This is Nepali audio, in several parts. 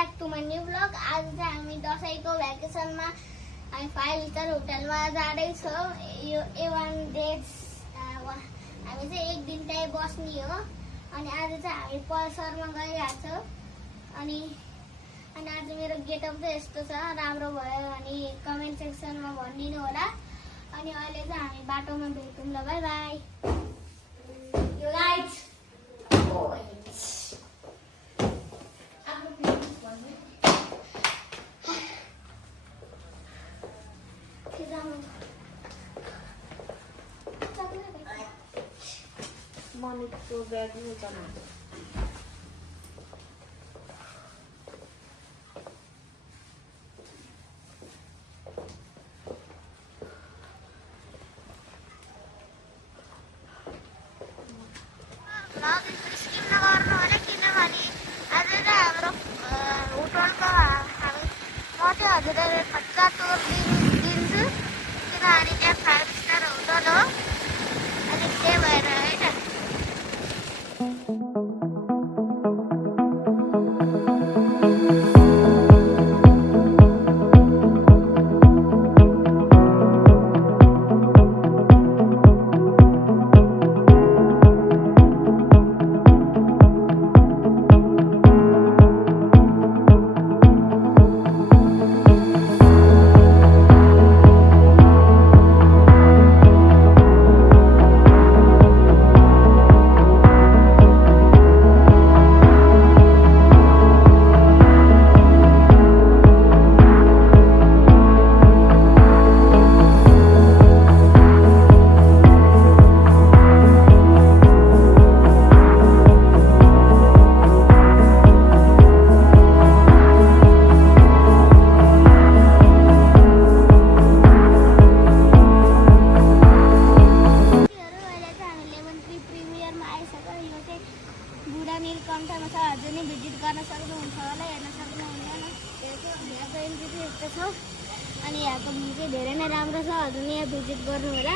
Back to my new blog. आज चाहिँ हामी दसैँको भ्याकेसनमा हामी 5 स्टार होटलमा जाँदैछौँ। यो A1 डेज हामी चाहिँ एक दिन त्यहीँ बस्ने हो। अनि आज चाहिँ हामी पल्सरमा गइरहेको छौँ। अनि आज मेरो गेटअप चाहिँ यस्तो छ, राम्रो भयो भने कमेन्ट सेक्सनमा भनिदिनु होला। अनि अहिले चाहिँ हामी बाटोमा भेटौँ ल, बाई बाई। यो गाइज मम्मीको ब्याग नै चलाउनु। अनि यहाँको भ्यू चाहिँ धेरै नै राम्रो छ। हजुर यहाँ भिजिट गर्नु होला।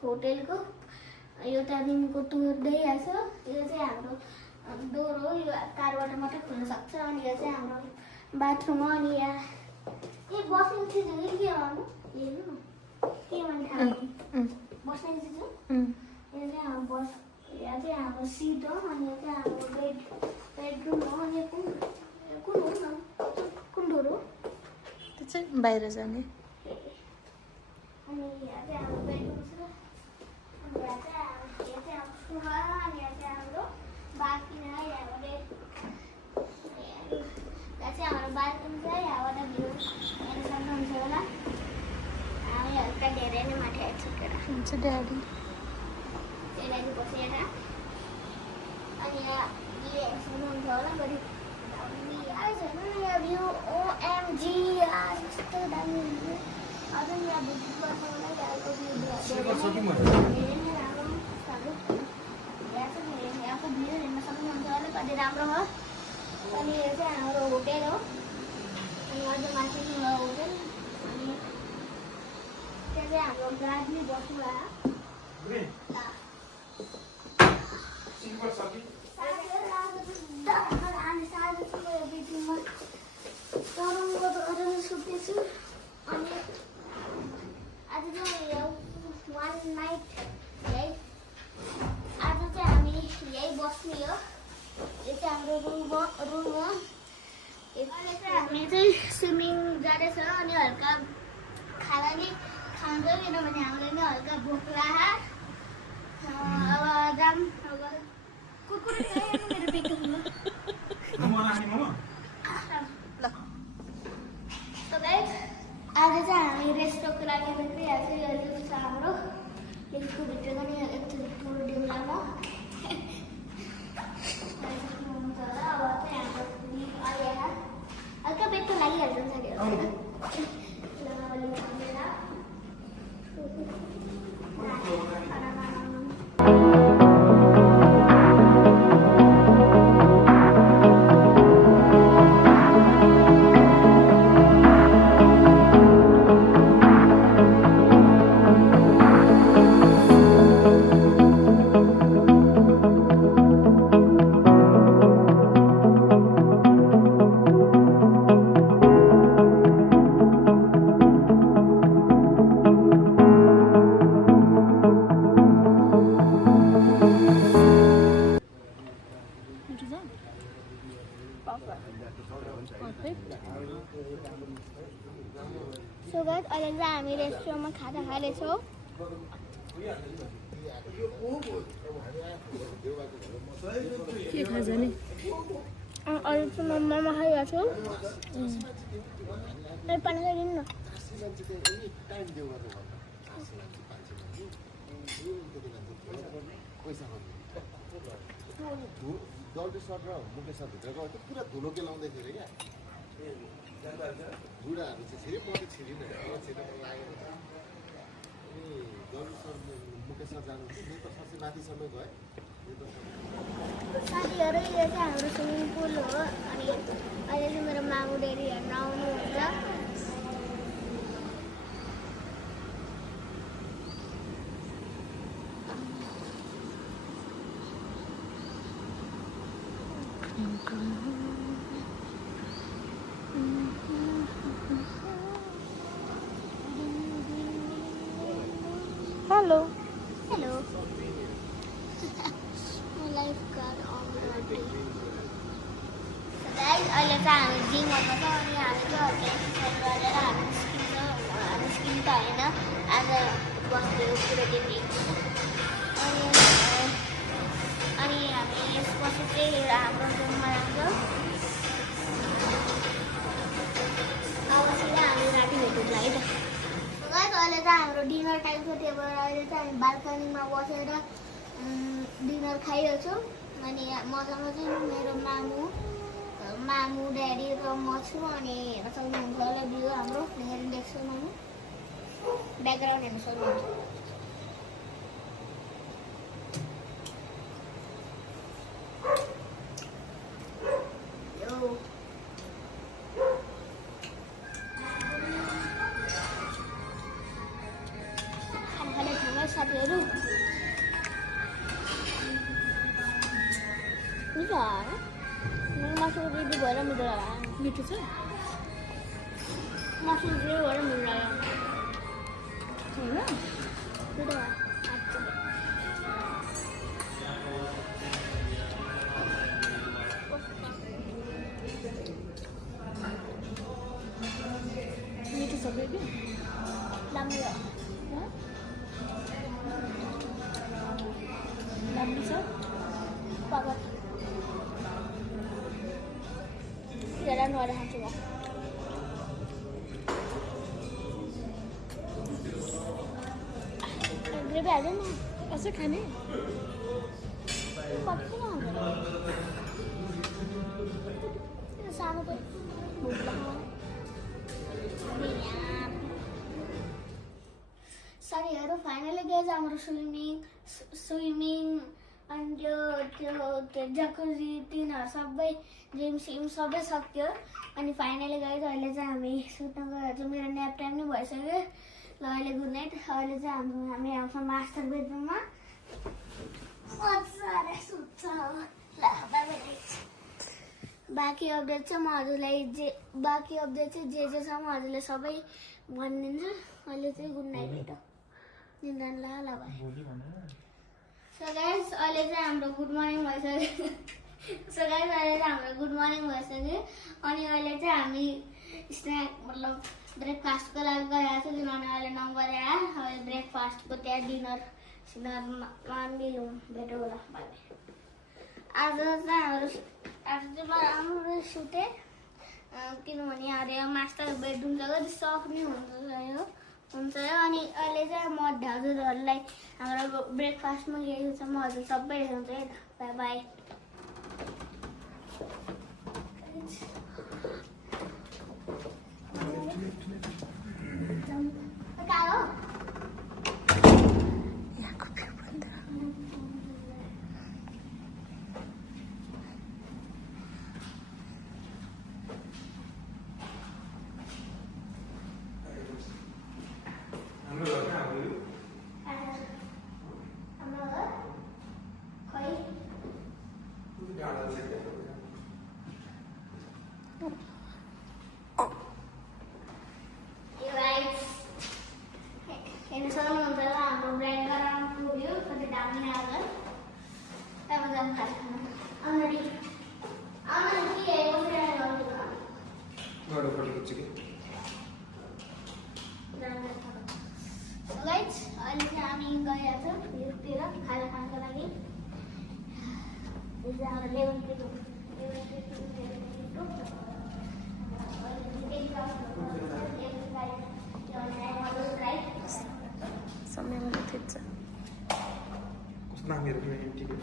होटेलको एउटा रुमको टुर दिइरहेछ। यो चाहिँ हाम्रो डोर हो, यो कारबाट मात्रै खुल्न सक्छ। अनि यो चाहिँ हाम्रो बाथरुम हो। अनि यहाँ बस्ने चिजहरू के हो हेर्नु न, के भन्छ बस्ने चिज हो। यो चाहिँ हाम्रो यहाँ चाहिँ हाम्रो सिट हो। अनि यो चाहिँ हाम्रो बेडरुम हो। अनि कुन हो न, कुन डोर हो त्यो चाहिँ बाहिर जाने। अनि यहाँ चाहिँ हाम्रो बेडरुम छ। यहाँ चाहिँ हाम्रो बाल्कनी है। यहाँ चाहिँ हाम्रो बाल्कनी छ। यहाँबाट भ्यू हेर्न सक्नुहुन्छ होला। हामी हल्का धेरै नै माथि आइसकेर हुन्छ ड्याडी त्यसलाई बसेर। अनि यहाँ भ्यू हेर्न सक्नुहुन्छ होला। बढी यहाँ भ्यू OMG सक्यो म यहाँको भ्यू हेर्न सक्नुहुन्छ होला कति राम्रो हो अनि यो चाहिँ हाम्रो होटेल हो अनि अझ माथि छ होटेल अनि त्यहाँ चाहिँ हाम्रो गाडी बस्नु सुत्दैछु अनि आज चाहिँ वान नाइट है आज चाहिँ हामी यही बस्ने हो यो चाहिँ हाम्रो रुम हो हामी चाहिँ स्विमिङ जाँदैछ अनि हल्का खाना नि खान्छ किनभने हामीलाई नि हल्का भोक लाग्यो अब जाम अब कुकुर मेरो पेटको आज चाहिँ हामी रेस्टको लागि निक्लिहाल्छौँ यो लिफ्ट छ हाम्रो लिफ्टको भित्र पनि एकचोटि टुर दिउँ म अब चाहिँ हाम्रो हल्का पेटको लागिहाल्छ नि साथीहरू सो गाइस अहिले चाहिँ हामी रेस्टुरेन्टमा खाजा खाँदैछौँ के खाजा नि अहिले चाहिँ म मोमो खाइरहेको छु पानी खाइदिनु न डल्टी सर्ट र मुकेश भित्रको त्यो पुरा धुलो के लाउँदैखेरि क्या बुढाहरू चाहिँ छिरी पछि छिरिन छिरेर लागेर अनि डल्टी सर्ट मुकेश जानु थियो त सबसे माथिसम्म गयो साथीहरू यो चाहिँ हाम्रो स्विमिङ पुल हो अनि अहिले चाहिँ मेरो मामु डेरी हेर्न आउनुहुन्छ हेलो हेलो लाइफ गार्ड अहिले चाहिँ हामी जिम गर्छ अनि हामी चाहिँ एक्सर्साइज गरेर हामी निस्किन्छ त होइन आज बस्यो पुरो दिन अनि हामी यसपछि चाहिँ हाम्रो रुममा जान्छौँ अब सिधै हामी राति भेटौँला है त अहिले चाहिँ हाम्रो डिनर टाइम छ त्यही भएर अहिले चाहिँ हामी बाल्कनीमा बसेर डिनर खाइरहेछौँ अनि मसँग चाहिँ मेरो मामु ड्याडी र म छु अनि हेर्न सक्नुहुन्छ होला भ्यू हाम्रो हेर्न देख्छु मामु ब्याकग्राउन्ड हेर्न सक्नुहुन्छ साथीहरू मिठो मासु रेडी भएर मिठो मिठो छ मासु रेडी भएर मिठो होइन मिठो मिठो छ बेबी राम्रो राम्रो छ पापा जरा नवाला खान्छु म ग्रेभी हाल्दैन अझै खाने कति किन हाल्दैन सानो पनि भोक लाग्छ साथीहरू हाम्रो फाइनली गएछ हाम्रो स्विमिङ अनि त्यो जकुजी तिनीहरू सबै जिम सिम सबै सक्यो अनि फाइनली गएछ। अहिले चाहिँ हामी सुत्न गएको छ। मेरो न्याप टाइम नै भइसक्यो ल अहिले गुड नाइट। अहिले चाहिँ हामी आउँछौँ मास्टर बेडरुममा मजाले सुत्छ ल बाई बाई। बाँकी अपडेट चाहिँ म हजुरलाई जे छ म हजुरलाई सबै भनिदिन्छु। अहिले चाहिँ गुड नाइट बेटा निन्द्रा ल भाइ। सो गाइस अहिले चाहिँ हाम्रो गुड मर्निङ भइसक्यो। अनि अहिले चाहिँ हामी स्न्याक मतलब ब्रेकफास्टको लागि गइरहेको छ किनभने अहिले 9 बजे आयो। अहिले ब्रेकफास्टको त्यहाँ डिनर मिलौँ भेटौँ ल बाई। आज चाहिँ राम्रो सुते किनभने यहाँ मास्टर बेडरुम जग्गा सक्ने हुन्छ अनि अहिले चाहिँ म हजुरहरूलाई हाम्रो ब्रेकफास्टमा गएको छ। म हजुर सबै हेर्नुहुन्छ है बाई बाई। अहिले चाहिँ हामी गइरहेको छौँ लिफ्टतिर खाना खानको लागि। समयमा थिच्छ कस्तो नामहरू पनि टिकट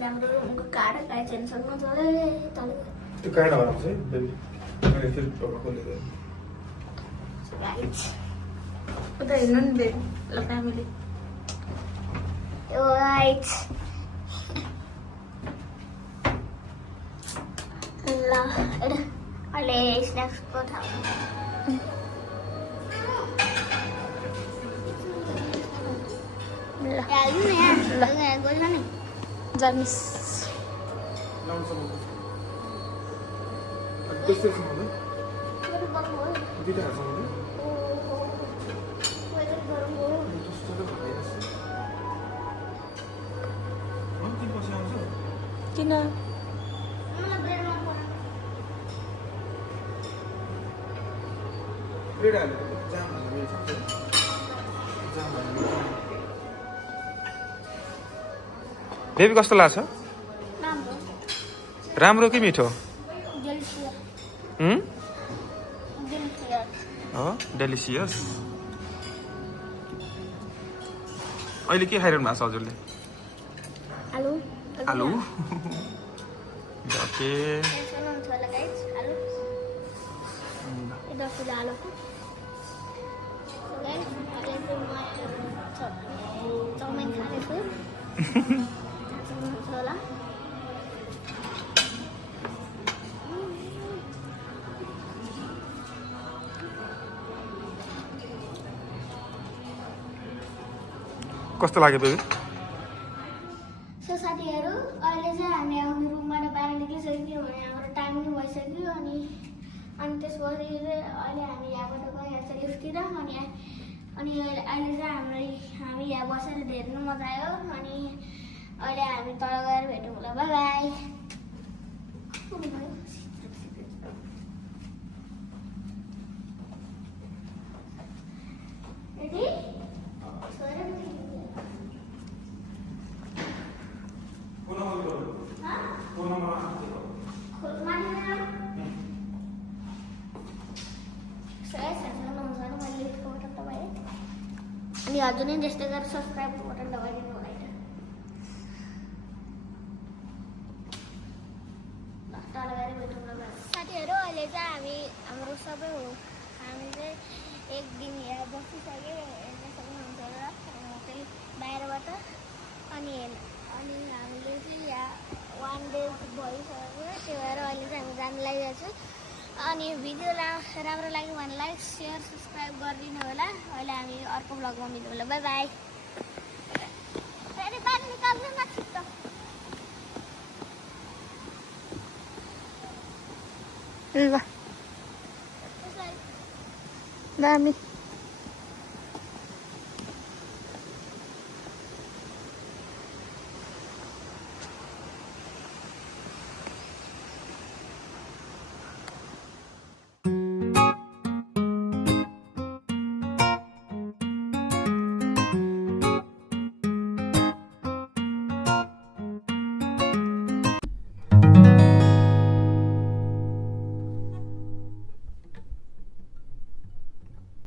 हाम्रो रुमको काँडा काइचेनसँग चले तल त्यो काँडा बनाउँछ है बेबी मैले फेरि खोलेको उता हेर्नु नि बेबी ल फ्यामिली राइट ल अहिले स्न्याक्सको ठाउँ जानिस किन बेबी कस्तो लाग्छ राम्रो कि मिठो डेलिसियस अहिले के खाइरहनु भएको छ हजुरले आलु ओके चाउमिन खाँदैछु होला कस्तो लाग्यो बेबी सो साथीहरू अहिले चाहिँ हामी आफ्नो रुमबाट बाहिर निक्लिसक्यो भने हाम्रो टाइम नै भइसक्यो अनि त्यसपछि चाहिँ अहिले हामी यहाँबाट गइहाल्छ लिफ्टतिर अनि अनि अहिले चाहिँ हामी यहाँ बसेर हेर्नु मजा आयो अनि अहिले हामी तल गएर भेटौँ ल बाई बाई रेडी अनि हजुर नै त्यस्तै गरेर सब्सक्राइबको बटन दबाइदिनु होला होइन तल गएर भेटौँ ल साथीहरू अहिले चाहिँ हाम्रो सबै हामी चाहिँ एक दिन यहाँ बसिसक्यो हेर्न सक्नुहुन्छ र चाहिँ बाहिरबाट अनि हामीले चाहिँ यहाँ 1 डे भइसक्यो त्यही भएर अहिले चाहिँ हामी जानु लागिरहेको छु अनि भिडियो राम्रो लाग्यो भने लाइक सेयर सब्सक्राइब गरिदिनु होला अहिले हामी अर्को भ्लगमा मिलौँ ल बाई बाई फेरि बाहिर निकाल्नु न छिट्टो ल दामी